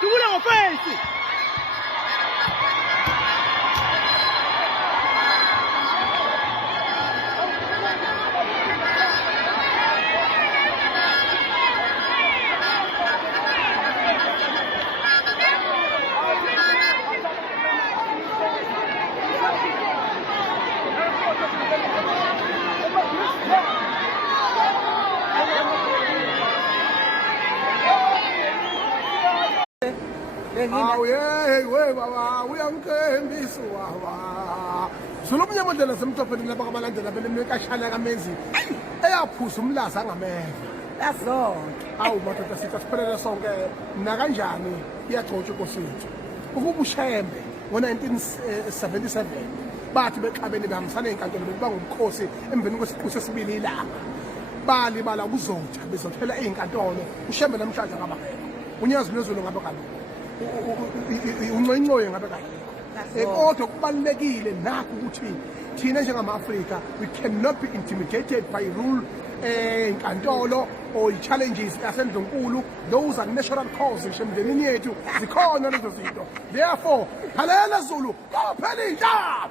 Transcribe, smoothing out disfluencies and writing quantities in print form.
Tubula ngofensi. we baba uyangithembisa baba Solomnya modela semtophe lapha kabalandela beleme kashana kamenzi eyaphuza umlaza angameva Yazonke. awu madoda sithi siphelele sonke na kanjani iyagcotshwa inkosethu ukuba ushembe ngo1977 bathi bexabene behambisana enkantolo bangumkhosi emveni kwesiqu sesibili ilanga bali bala ukuzotha bezothela einkantolo ushembe namhlanje ngabakho unyazi lezulu ngabe kaloku uncoincoye ngabe kaloku kodwa kubalekile nakho ukuthi thina njengama-Afrika we cannot be intimidated by rule inkantolo or challenges yasendunkulu. Those are natural causes emndenini yethu zikhona lezo zinto, therefore phalela Zulu kaphela indaba.